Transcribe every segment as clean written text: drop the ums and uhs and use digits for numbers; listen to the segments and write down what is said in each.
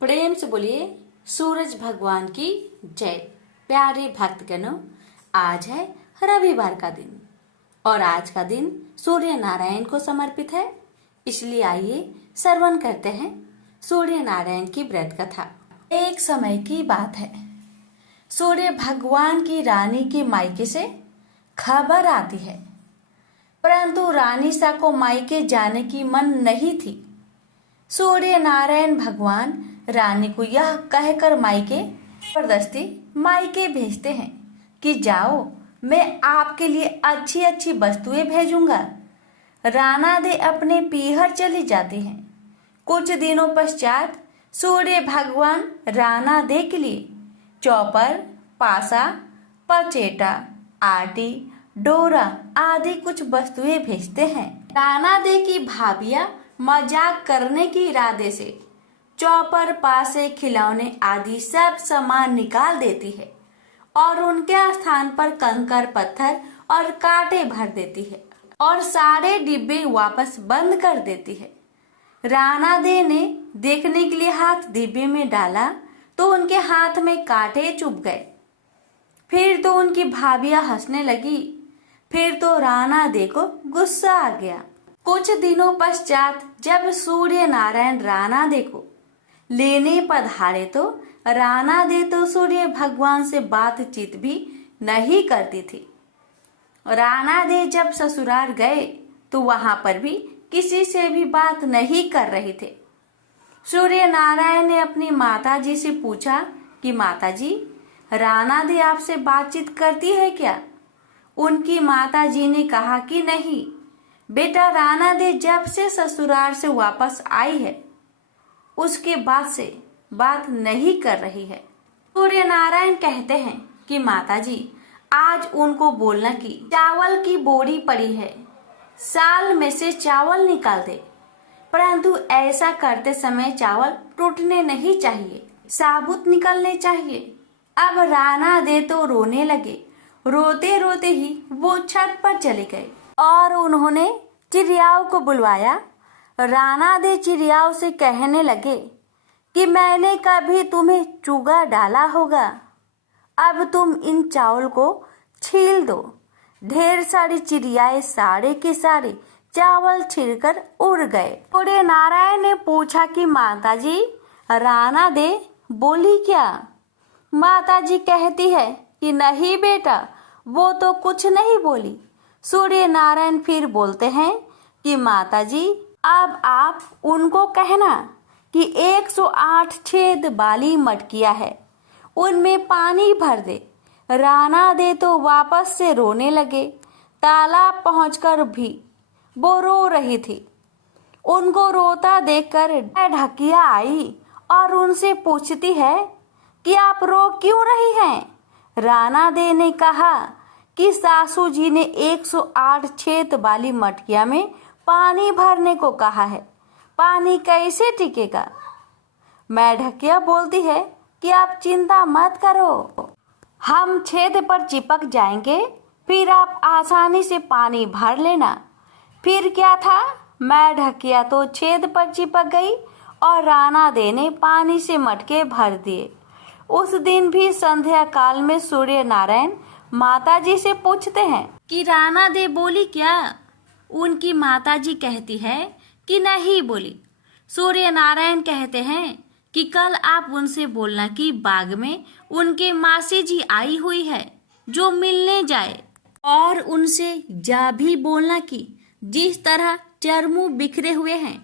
प्रेम से बोलिए सूरज भगवान की जय। प्यारे भक्तगणों, आज है रविवार का दिन और आज का दिन सूर्य नारायण को समर्पित है। इसलिए आइए श्रवण करते हैं सूर्य नारायण की व्रत कथा। एक समय की बात है, सूर्य भगवान की रानी के मायके से खबर आती है, परंतु रानी सा को मायके जाने की मन नहीं थी। सूर्य नारायण भगवान रानी को यह कहकर मायके जबरदस्ती मायके भेजते हैं कि जाओ, मैं आपके लिए अच्छी अच्छी वस्तुएं भेजूंगा। राना दे अपने पीहर चली जाती हैं। कुछ दिनों पश्चात सूर्य भगवान राना दे के लिए चौपर, पासा, पचेटा, आटी, डोरा आदि कुछ वस्तुएं भेजते हैं। राना दे की भाभियां मजाक करने के इरादे से चौपर, पासे, खिलौने आदि सब सामान निकाल देती है और उनके स्थान पर कंकर, पत्थर और कांटे भर देती है और सारे डिब्बे वापस बंद कर देती है। राना दे ने देखने के लिए हाथ डिब्बे में डाला तो उनके हाथ में कांटे चुभ गए। फिर तो उनकी भाभियां हंसने लगी। फिर तो राना दे को गुस्सा आ गया। कुछ दिनों पश्चात जब सूर्य नारायण राना दे को लेने पधारे तो राना दे तो सूर्य भगवान से बातचीत भी नहीं करती थी। राना दे जब ससुराल गए तो वहां पर भी किसी से भी बात नहीं कर रहे थे। सूर्य नारायण ने अपनी माताजी से पूछा कि माताजी, राना दे आपसे बातचीत करती है क्या? उनकी माताजी ने कहा कि नहीं बेटा, राना दे जब से ससुराल से वापस आई है उसके बाद से बात नहीं कर रही है। सूर्य नारायण कहते हैं कि माताजी, आज उनको बोलना कि चावल की बोरी पड़ी है, साल में से चावल निकाल दे, परंतु ऐसा करते समय चावल टूटने नहीं चाहिए, साबुत निकलने चाहिए। अब राना दे तो रोने लगे। रोते रोते ही वो छत पर चले गए और उन्होंने चिड़ियाओं को बुलवाया। राना दे चिड़ियाओं से कहने लगे कि मैंने कभी तुम्हें चूगा डाला होगा, अब तुम इन चावल को छील दो। ढेर सारी चिड़ियाएं सारे के सारे चावल छीलकर उड़ गए। सूर्य नारायण ने पूछा कि माताजी, राना दे बोली क्या? माताजी कहती है कि नहीं बेटा, वो तो कुछ नहीं बोली। सूर्य नारायण फिर बोलते हैं कि माताजी, अब आप उनको कहना कि 108 छेद वाली मटकियां है, उनमें पानी भर दे। राना दे तो वापस से रोने लगे। तालाब पहुंचकर भी वो रो रही थी। उनको रोता देखकर ढकिया आई और उनसे पूछती है कि आप रो क्यों रही हैं? राना दे ने कहा कि सासू जी ने 108 छेद वाली मटकिया में पानी भरने को कहा है, पानी कैसे टिकेगा? मेढकिया बोलती है कि आप चिंता मत करो, हम छेद पर चिपक जाएंगे, फिर आप आसानी से पानी भर लेना। फिर क्या था, मेढकिया तो छेद पर चिपक गई और राना दे ने पानी से मटके भर दिए। उस दिन भी संध्या काल में सूर्य नारायण माताजी से पूछते हैं कि राना दे बोली क्या? उनकी माताजी कहती है कि नहीं बोली। सूर्य नारायण कहते हैं कि कल आप उनसे बोलना कि बाग में उनके मासी जी आई हुई है जो मिलने जाए, और उनसे जा भी बोलना कि जिस तरह चरमू बिखरे हुए हैं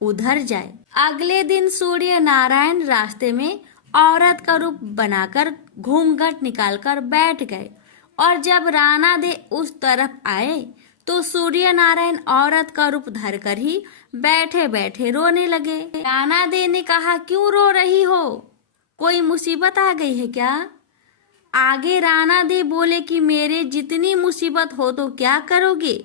उधर जाए। अगले दिन सूर्य नारायण रास्ते में औरत का रूप बनाकर घूंघट निकालकर बैठ गए और जब राना दे उस तरफ आए तो सूर्य नारायण औरत का रूप धरकर ही बैठे बैठे रोने लगे। राना दे ने कहा, क्यों रो रही हो? कोई मुसीबत आ गई है क्या? आगे राना दे बोले कि मेरे जितनी मुसीबत हो तो क्या करोगे?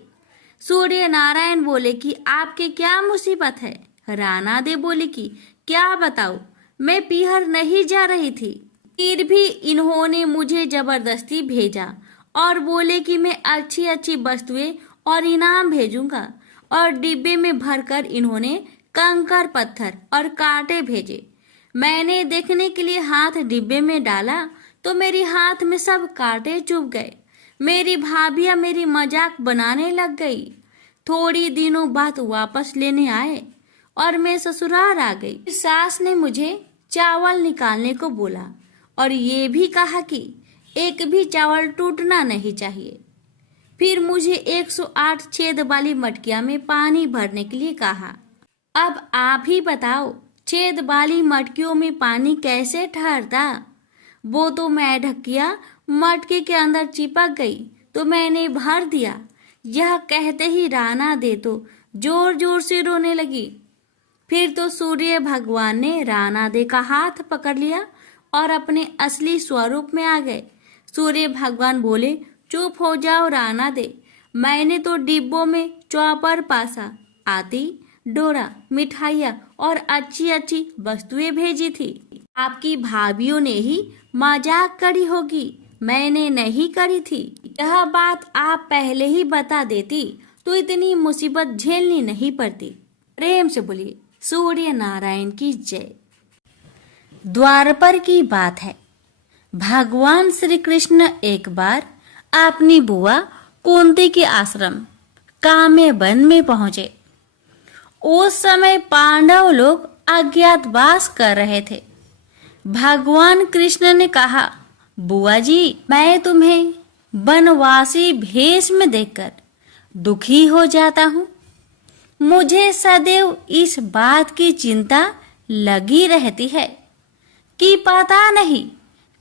सूर्य नारायण बोले कि आपके क्या मुसीबत है? राना दे बोले कि क्या बताऊं, मैं पीहर नहीं जा रही थी, फिर भी इन्होंने मुझे जबरदस्ती भेजा और बोले कि मैं अच्छी अच्छी वस्तुएं और इनाम भेजूंगा, और डिब्बे में भरकर इन्होंने कंकर, पत्थर और कांटे भेजे। मैंने देखने के लिए हाथ डिब्बे में डाला तो मेरी हाथ में सब कांटे चुभ गए। मेरी भाभियां मेरी मजाक बनाने लग गई। थोड़ी दिनों बाद वापस लेने आए और मैं ससुराल आ गई। सास ने मुझे चावल निकालने को बोला और ये भी कहा कि एक भी चावल टूटना नहीं चाहिए। फिर मुझे 108 छेद वाली मटकिया में पानी भरने के लिए कहा। अब आप ही बताओ, छेद वाली मटकियों में पानी कैसे ठहरता? वो तो मैं ढकिया मटके के अंदर चिपक गई तो मैंने भर दिया। यह कहते ही राना दे तो जोर जोर से रोने लगी। फिर तो सूर्य भगवान ने राना दे का हाथ पकड़ लिया और अपने असली स्वरूप में आ गए। सूर्य भगवान बोले, चुप हो जाओ राना दे, मैंने तो डिब्बों में चौपर पासा, आती डोरा, मिठाइयाँ और अच्छी अच्छी वस्तुएं भेजी थी। आपकी भाभीियों ने ही मजाक करी होगी, मैंने नहीं करी थी। यह बात आप पहले ही बता देती तो इतनी मुसीबत झेलनी नहीं पड़ती। प्रेम से बोलिए सूर्य नारायण की जय। द्वारपर की बात है। भगवान श्री कृष्ण एक बार अपनी बुआ कुंती के आश्रम काम्य वन में पहुंचे। उस समय पांडव लोग अज्ञातवास कर रहे थे। भगवान कृष्ण ने कहा, बुआ जी, मैं तुम्हें वनवासी भेष में देखकर दुखी हो जाता हूँ। मुझे सदैव इस बात की चिंता लगी रहती है कि पता नहीं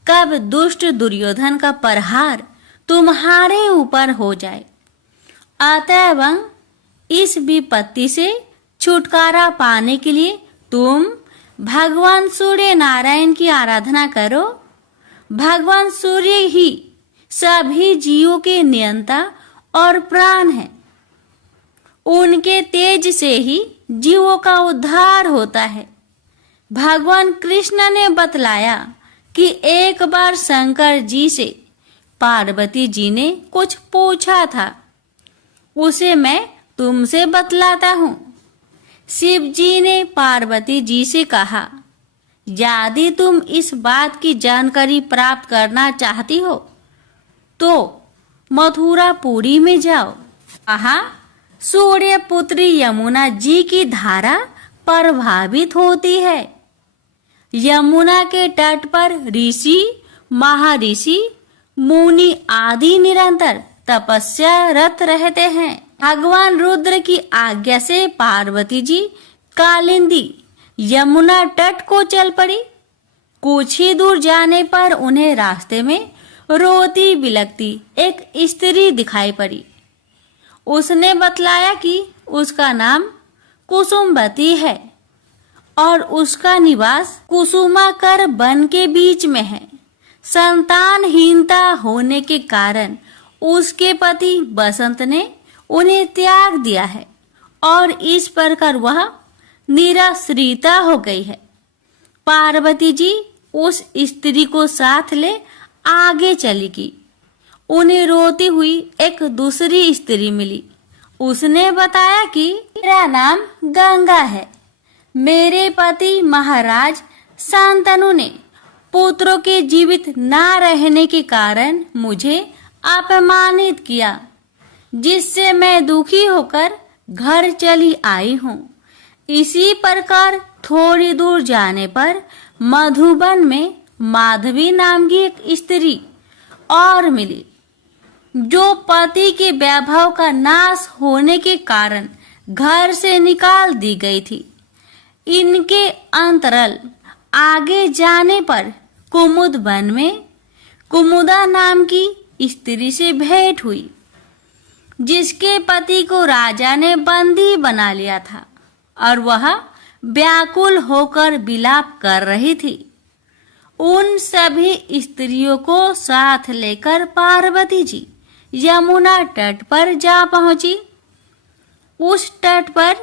कब दुष्ट दुर्योधन का प्रहार तुम्हारे ऊपर हो जाए। अतएव इस विपत्ति से छुटकारा पाने के लिए तुम भगवान सूर्य नारायण की आराधना करो। भगवान सूर्य ही सभी जीवों के नियंता और प्राण हैं। उनके तेज से ही जीवों का उद्धार होता है। भगवान कृष्ण ने बतलाया कि एक बार शंकर जी से पार्वती जी ने कुछ पूछा था, उसे मैं तुमसे बतलाता हूँ। शिव जी ने पार्वती जी से कहा, यदि तुम इस बात की जानकारी प्राप्त करना चाहती हो तो मथुरापुरी में जाओ। कहा, सूर्य पुत्री यमुना जी की धारा प्रभावित होती है। यमुना के तट पर ऋषि, महर्षि, मुनि आदि निरंतर तपस्या रत रहते हैं। भगवान रुद्र की आज्ञा से पार्वती जी कालिंदी यमुना तट को चल पड़ी। कुछ ही दूर जाने पर उन्हें रास्ते में रोती बिलखती एक स्त्री दिखाई पड़ी। उसने बतलाया कि उसका नाम कुसुमवती है और उसका निवास कुसुमाकर वन के बीच में है। संतानहीनता होने के कारण उसके पति बसंत ने उन्हें त्याग दिया है और इस प्रकार वह निराश्रिता हो गई है। पार्वती जी उस स्त्री को साथ ले आगे चली गई। उन्हें रोती हुई एक दूसरी स्त्री मिली। उसने बताया कि मेरा नाम गंगा है। मेरे पति महाराज शांतनु ने पुत्रों के जीवित न रहने के कारण मुझे अपमानित किया, जिससे मैं दुखी होकर घर चली आई हूँ। इसी प्रकार थोड़ी दूर जाने पर मधुबन में माधवी नाम की एक स्त्री और मिली, जो पति के वैभव का नाश होने के कारण घर से निकाल दी गई थी। इनके अंतरल आगे जाने पर कुमुद वन में कुमुदा नाम की स्त्री से भेंट हुई, जिसके पति को राजा ने बंदी बना लिया था और वह व्याकुल होकर विलाप कर रही थी। उन सभी स्त्रियों को साथ लेकर पार्वती जी यमुना तट पर जा पहुंची। उस तट पर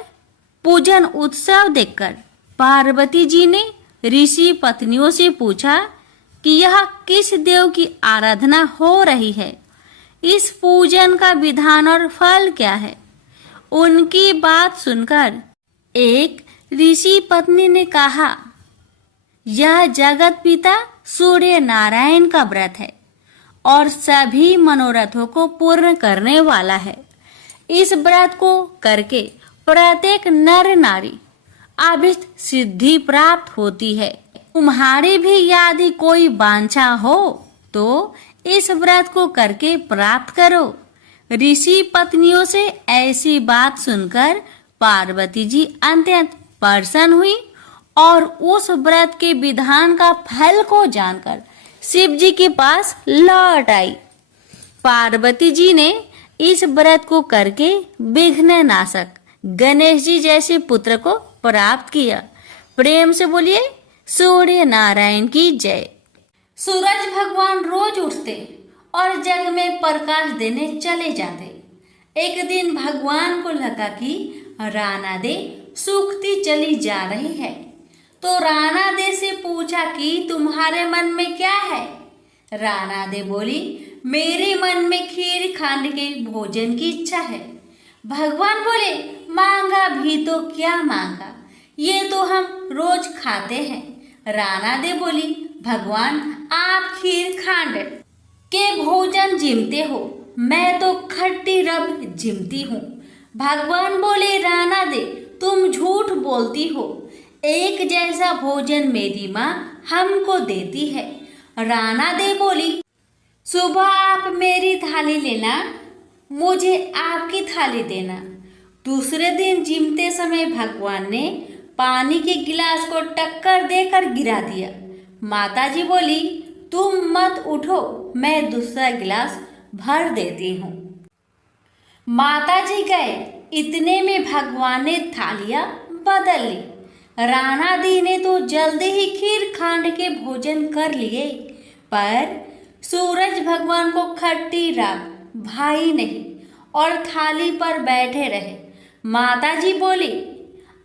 पूजन उत्सव देखकर पार्वती जी ने ऋषि पत्नियों से पूछा कि यह किस देव की आराधना हो रही है, इस पूजन का विधान और फल क्या है। उनकी बात सुनकर एक ऋषि पत्नी ने कहा, यह जगत पिता सूर्य नारायण का व्रत है और सभी मनोरथों को पूर्ण करने वाला है। इस व्रत को करके प्रत्येक नर नारी अभीष्ट सिद्धि प्राप्त होती है। तुम्हारी भी यदि कोई वांछा हो तो इस व्रत को करके प्राप्त करो। ऋषि पत्नियों से ऐसी बात सुनकर पार्वती जी अत्यंत प्रसन्न हुई और उस व्रत के विधान का फल को जानकर शिव जी के पास लौट आई। पार्वती जी ने इस व्रत को करके विघ्न नाशक गणेश जी जैसे पुत्र को प्राप्त किया। प्रेम से बोलिए सूर्य नारायण की जय। सूरज भगवान रोज उठते और जग में प्रकाश देने चले जाते। एक दिन भगवान को लगा कि राना दे सूखती चली जा रही है, तो राना दे से पूछा कि तुम्हारे मन में क्या है। राना दे बोली, मेरे मन में खीर खांड के भोजन की इच्छा है। भगवान बोले, मांगा भी तो क्या मांगा, ये तो हम रोज खाते हैं। राना दे बोली, भगवान आप खीर खांड के भोजन जिमते हो, मैं तो खट्टी रब जिमती हूँ। भगवान बोले, राना दे तुम झूठ बोलती हो, एक जैसा भोजन मेरी माँ हमको देती है। राना दे बोली, सुबह आप मेरी थाली लेना, मुझे आपकी थाली देना। दूसरे दिन जिमते समय भगवान ने पानी के गिलास को टक्कर देकर गिरा दिया। माताजी बोली, तुम मत उठो, मैं दूसरा गिलास भर देती हूँ। माताजी गए, इतने में भगवान ने थालियाँ बदल ली। राणा दी ने तो जल्दी ही खीर खांड के भोजन कर लिए, पर सूरज भगवान को खट्टी रात भाई नहीं और थाली पर बैठे रहे। माताजी बोली,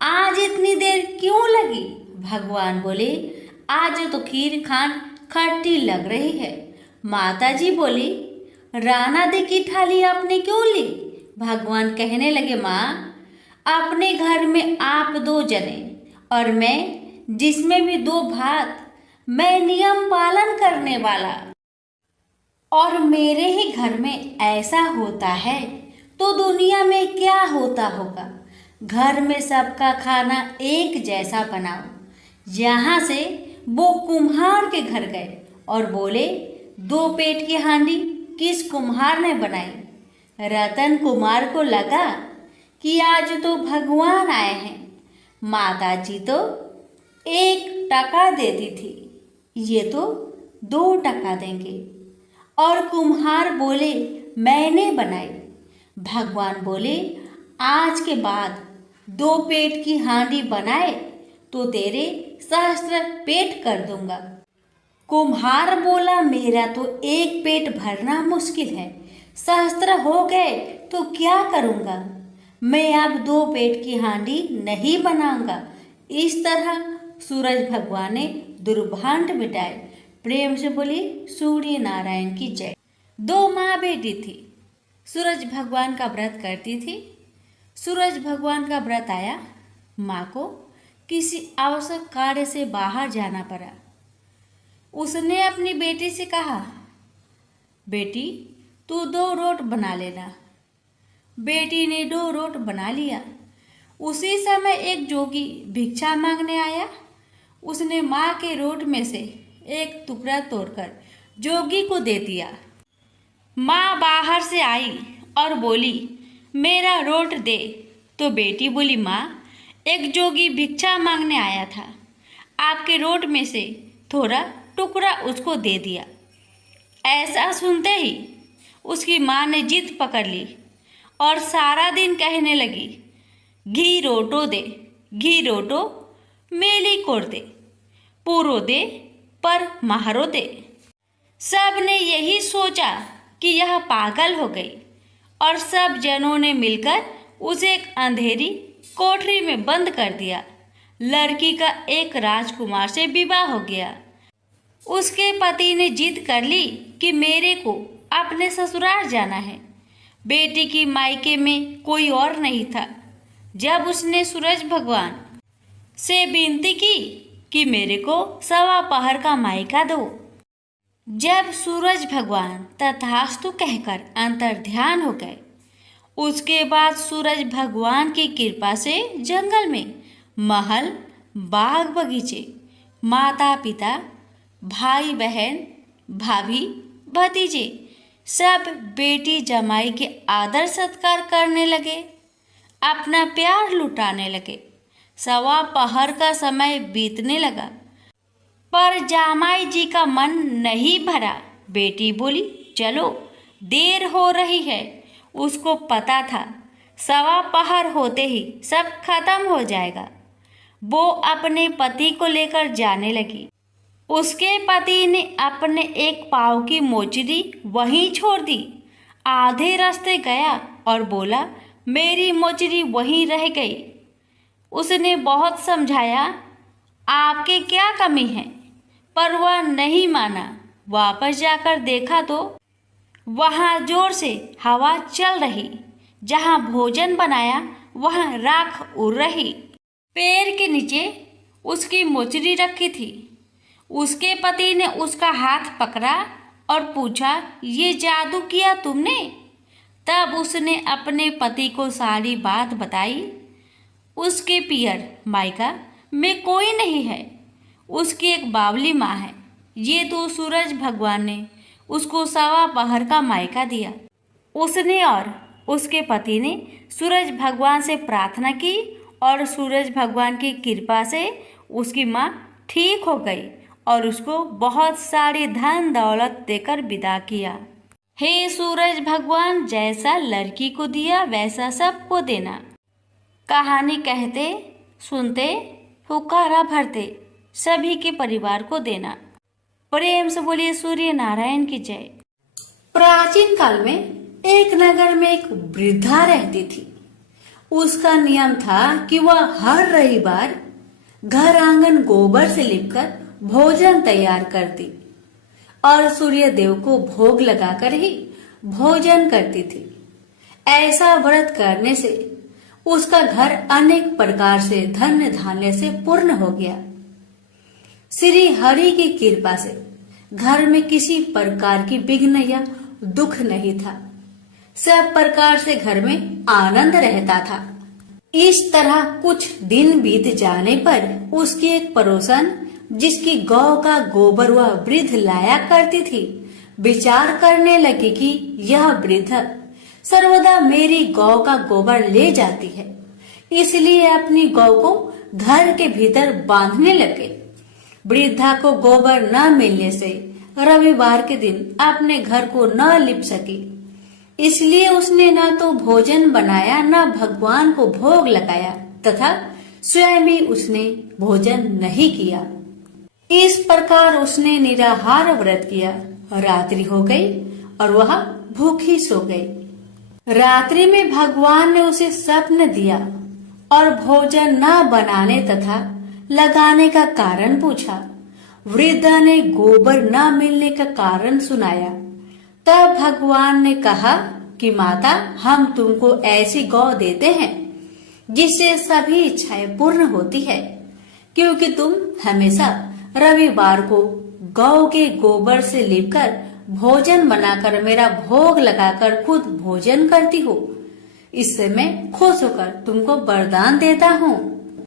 आज इतनी देर क्यों लगी? भगवान बोले, आज तो खीर खांड खट्टी लग रही है। माताजी बोली, राणा दी की थाली आपने क्यों ली? भगवान कहने लगे, माँ अपने घर में आप 2 जने और मैं जिसमें भी 2 भात, मैं नियम पालन करने वाला, और मेरे ही घर में ऐसा होता है तो दुनिया में क्या होता होगा। घर में सबका खाना एक जैसा बनाओ। यहाँ से वो कुम्हार के घर गए और बोले, 2 पेट की हांडी किस कुम्हार ने बनाई? रतन कुमार को लगा कि आज तो भगवान आए हैं। माताजी तो 1 टका देती थी, ये तो 2 टका देंगे। और कुम्हार बोले, मैंने बनाई। भगवान बोले, आज के बाद 2 पेट की हांडी बनाए तो तेरे सहस्त्र पेट कर दूंगा। कुम्हार बोला, मेरा तो 1 पेट भरना मुश्किल है, सहस्त्र हो गए तो क्या करूंगा? मैं अब 2 पेट की हांडी नहीं बनाऊंगा। इस तरह सूरज भगवान ने दुर्भांत मिटाए। प्रेम से बोली सूर्य नारायण की जय। 2 माँ बेटी थी, सूरज भगवान का व्रत करती थी। सूरज भगवान का व्रत आया, माँ को किसी आवश्यक कार्य से बाहर जाना पड़ा। उसने अपनी बेटी से कहा, बेटी तू 2 रोट बना लेना। बेटी ने 2 रोट बना लिया। उसी समय एक जोगी भिक्षा मांगने आया। उसने माँ के रोट में से एक टुकड़ा तोड़कर जोगी को दे दिया। माँ बाहर से आई और बोली, मेरा रोट दे। तो बेटी बोली, माँ एक जोगी भिक्षा मांगने आया था, आपके रोट में से थोड़ा टुकड़ा उसको दे दिया। ऐसा सुनते ही उसकी माँ ने जिद पकड़ ली और सारा दिन कहने लगी, घी रोटो दे, घी रोटो मेली कोर दे, पूरो दे पर महारो दे। सब ने यही सोचा कि यह पागल हो गई और सब जनों ने मिलकर उसे एक अंधेरी कोठरी में बंद कर दिया। लड़की का एक राजकुमार से विवाह हो गया। उसके पति ने जिद कर ली कि मेरे को अपने ससुराल जाना है। बेटी की मायके में कोई और नहीं था। जब उसने सूरज भगवान से विनती की कि मेरे को 1.25 पहर का मायका दो। जब सूरज भगवान तथास्तु कहकर अंतर्ध्यान हो गए, उसके बाद सूरज भगवान की कृपा से जंगल में महल, बाग बगीचे, माता पिता, भाई बहन, भाभी भतीजे सब बेटी जमाई के आदर सत्कार करने लगे, अपना प्यार लुटाने लगे। 1.25 पहर का समय बीतने लगा, पर जामाई जी का मन नहीं भरा। बेटी बोली, चलो देर हो रही है। उसको पता था 1.25 पहर होते ही सब खत्म हो जाएगा। वो अपने पति को लेकर जाने लगी। उसके पति ने अपने एक पाँव की मोचरी वहीं छोड़ दी। आधे रास्ते गया और बोला, मेरी मोचरी वहीं रह गई। उसने बहुत समझाया, आपके क्या कमी है, पर वह नहीं माना। वापस जाकर देखा तो वहाँ जोर से हवा चल रही। जहाँ भोजन बनाया वहाँ राख उड़ रही। पेड़ के नीचे उसकी मोचरी रखी थी। उसके पति ने उसका हाथ पकड़ा और पूछा, ये जादू किया तुमने? तब उसने अपने पति को सारी बात बताई। उसके पियर मायका में कोई नहीं है, उसकी एक बावली माँ है। ये तो सूरज भगवान ने उसको 1.25 पहर का मायका दिया। उसने और उसके पति ने सूरज भगवान से प्रार्थना की और सूरज भगवान की कृपा से उसकी माँ ठीक हो गई और उसको बहुत सारी धन दौलत देकर विदा किया। हे सूरज भगवान, जैसा लड़की को दिया वैसा सबको देना। कहानी कहते सुनते हुक्कारा भरते सभी के परिवार को देना। प्रेम से बोलिए सूर्य नारायण की जय। प्राचीन काल में एक नगर में एक वृद्धा रहती थी। उसका नियम था कि वह हर रविवार घर आंगन गोबर से लिपकर भोजन तैयार करती और सूर्य देव को भोग लगाकर ही भोजन करती थी। ऐसा व्रत करने से उसका घर अनेक प्रकार से धन्य धान्य से पूर्ण हो गया। श्री हरि की कृपा से घर में किसी प्रकार की विघ्न या दुख नहीं था। सब प्रकार से घर में आनंद रहता था। इस तरह कुछ दिन बीत जाने पर उसकी एक पड़ोसन, जिसकी गौ का गोबर वह वृद्ध लाया करती थी, विचार करने लगी कि यह वृद्ध सर्वदा मेरी गौ का गोबर ले जाती है, इसलिए अपनी गौ को घर के भीतर बांधने लगे। वृद्धा को गोबर न मिलने से रविवार के दिन अपने घर को न लिप सकी, इसलिए उसने न तो भोजन बनाया न भगवान को भोग लगाया तथा स्वयं भी उसने भोजन नहीं किया। इस प्रकार उसने निराहार व्रत किया। रात्रि हो गई और वह भूखी सो गई। रात्रि में भगवान ने उसे स्वप्न दिया और भोजन न बनाने तथा लगाने का कारण पूछा। वृद्धा ने गोबर न मिलने का कारण सुनाया। तब भगवान ने कहा कि माता, हम तुमको ऐसी गौ देते हैं जिससे सभी इच्छाएं पूर्ण होती है, क्योंकि तुम हमेशा रविवार को गौ के गोबर से लिपकर भोजन बनाकर मेरा भोग लगाकर खुद भोजन करती हो। इससे मैं खुश होकर तुमको वरदान देता हूँ।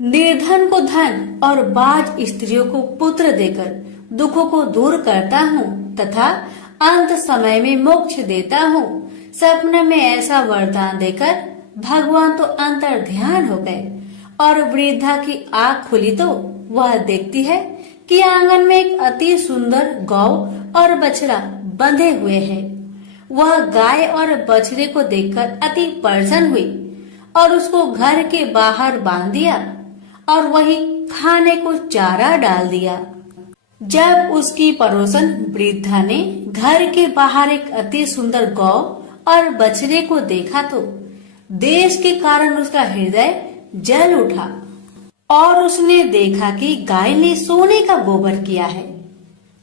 निर्धन को धन और बाज स्त्रियों को पुत्र देकर दुखों को दूर करता हूँ तथा अंत समय में मोक्ष देता हूँ। सपने में ऐसा वरदान देकर भगवान तो अंतर्ध्यान हो गए और वृद्धा की आँख खुली तो वह देखती है कि आंगन में एक अति सुंदर गौ और बछड़ा बंधे हुए हैं। वह गाय और बछड़े को देखकर अति प्रसन्न हुई और उसको घर के बाहर बांध दिया और वहीं खाने को चारा डाल दिया। जब उसकी पड़ोसन वृद्धा ने घर के बाहर एक अति सुंदर गौ और बछड़े को देखा तो देश के कारण उसका हृदय जल उठा और उसने देखा कि गाय ने सोने का गोबर किया है,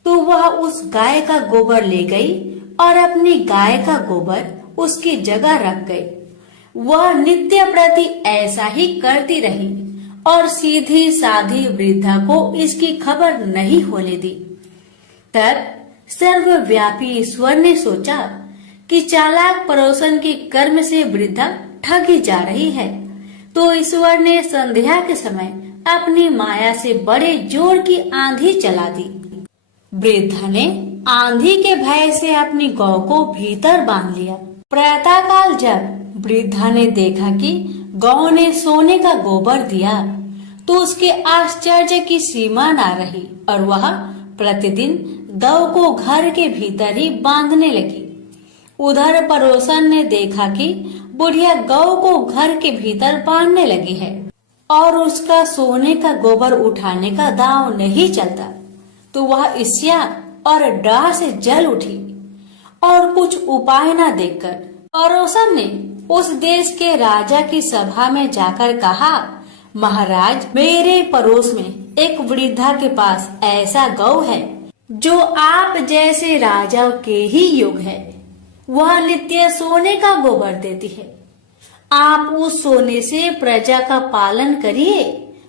तो वह उस गाय का गोबर ले गई और अपनी गाय का गोबर उसकी जगह रख गई। वह नित्य प्रति ऐसा ही करती रही और सीधी साधी वृद्धा को इसकी खबर नहीं होने दी। तब सर्वव्यापी ईश्वर ने सोचा कि चालाक पड़ोसन के कर्म से वृद्धा ठगी जा रही है, तो ईश्वर ने संध्या के समय अपनी माया से बड़े जोर की आंधी चला दी। वृद्धा ने आंधी के भय से अपनी गौ को भीतर बांध लिया। प्रातःकाल जब वृद्धा ने देखा कि गौ ने सोने का गोबर दिया, तो उसके आश्चर्य की सीमा न रही और वह प्रतिदिन गौ को घर के भीतर ही बांधने लगी। उधर पड़ोसन ने देखा कि बुढ़िया गौ को घर के भीतर बांधने लगी है और उसका सोने का गोबर उठाने का दांव नहीं चलता, तो वह ईर्ष्या और डर से जल उठी और कुछ उपाय न देखकर पड़ोसन ने उस देश के राजा की सभा में जाकर कहा, महाराज, मेरे पड़ोस में एक वृद्धा के पास ऐसा गौ है जो आप जैसे राजा के ही योग है। वह नित्य सोने का गोबर देती है। आप उस सोने से प्रजा का पालन करिए।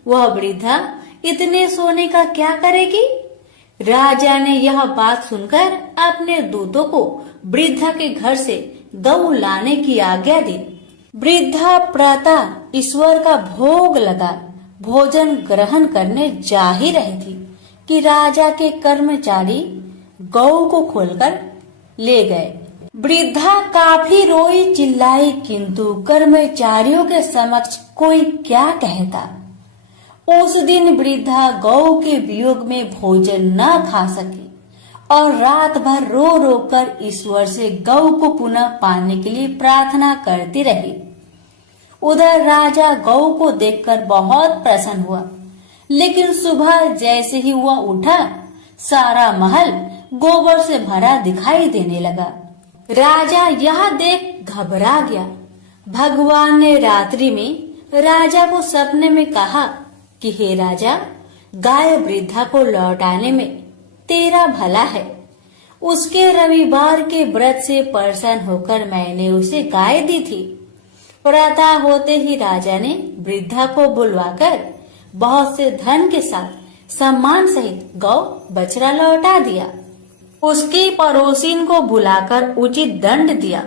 वह वृद्धा इतने सोने का क्या करेगी? राजा ने यह बात सुनकर अपने दूतों को वृद्धा के घर से गौ लाने की आज्ञा दी। वृद्धा प्रातः ईश्वर का भोग लगा भोजन ग्रहण करने जा ही रही थी कि राजा के कर्मचारी गौ को खोलकर ले गए। वृद्धा काफी रोई चिल्लाई, किंतु कर्मचारियों के समक्ष कोई क्या कहता। उस दिन वृद्धा गौ के वियोग में भोजन न खा सकी और रात भर रो रो कर ईश्वर से गौ को पुनः पाने के लिए प्रार्थना करती रही। उधर राजा गौ को देखकर बहुत प्रसन्न हुआ, लेकिन सुबह जैसे ही वह उठा, सारा महल गोबर से भरा दिखाई देने लगा। राजा यह देख घबरा गया। भगवान ने रात्रि में राजा को सपने में कहा कि हे राजा, गाय वृद्धा को लौटाने में तेरा भला है। उसके रविवार के व्रत से प्रसन्न होकर मैंने उसे गाय दी थी। प्रातः होते ही राजा ने वृद्धा को बुलवाकर बहुत से धन के साथ सम्मान सहित गौ बछड़ा लौटा दिया। उसकी पड़ोसिन को बुलाकर उचित दंड दिया।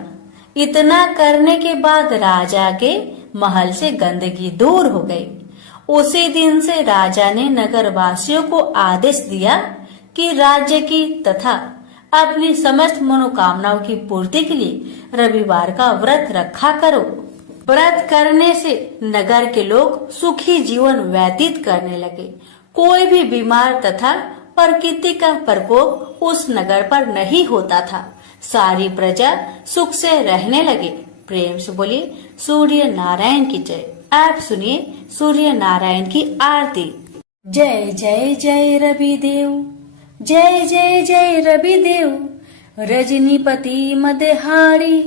इतना करने के बाद राजा के महल से गंदगी दूर हो गई। उसी दिन से राजा ने नगरवासियों को आदेश दिया कि राज्य की तथा अपनी समस्त मनोकामनाओं की पूर्ति के लिए रविवार का व्रत रखा करो। व्रत करने से नगर के लोग सुखी जीवन व्यतीत करने लगे। कोई भी बीमार तथा प्रकृति का प्रकोप उस नगर पर नहीं होता था। सारी प्रजा सुख से रहने लगे। प्रेम से बोलिए सूर्य नारायण की जय। आप सुनिए सूर्य नारायण की आरती। जय जय जय रवि देव, जय जय जय रवि देव, रजनीपति मदहारी,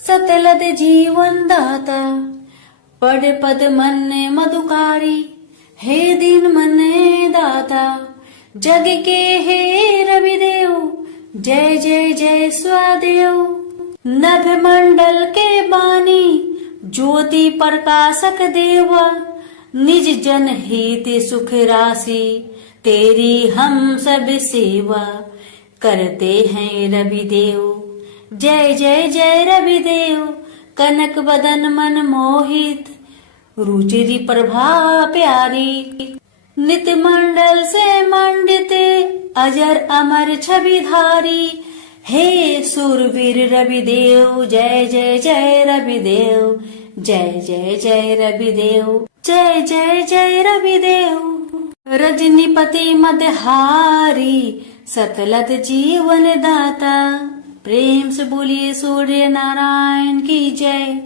सतलद जीवन दाता, पद पद मन मधुकारी, हे दीन मन दाता, जग के हे रवि देव, जय जय जय स्वादेव। नभ मंडल के बानी, ज्योति प्रकाशक देवा, निज जन हित सुख राशि, तेरी हम सब सेवा करते हैं रवि देव। जय जय जय रवि देव, कनक बदन मन मोहित, रुचिरी प्रभा प्यारी, नित मंडल से मंडित, अजर अमर छवि धारी, हे सूरवीर रवि देव, जय जय जय रवि देव, जय जय जय रवि देव, जय जय जय रवि देव। रजनीपति मदहारी, सतलद जीवन दाता, प्रेम से बोलिए सूर्य नारायण की जय।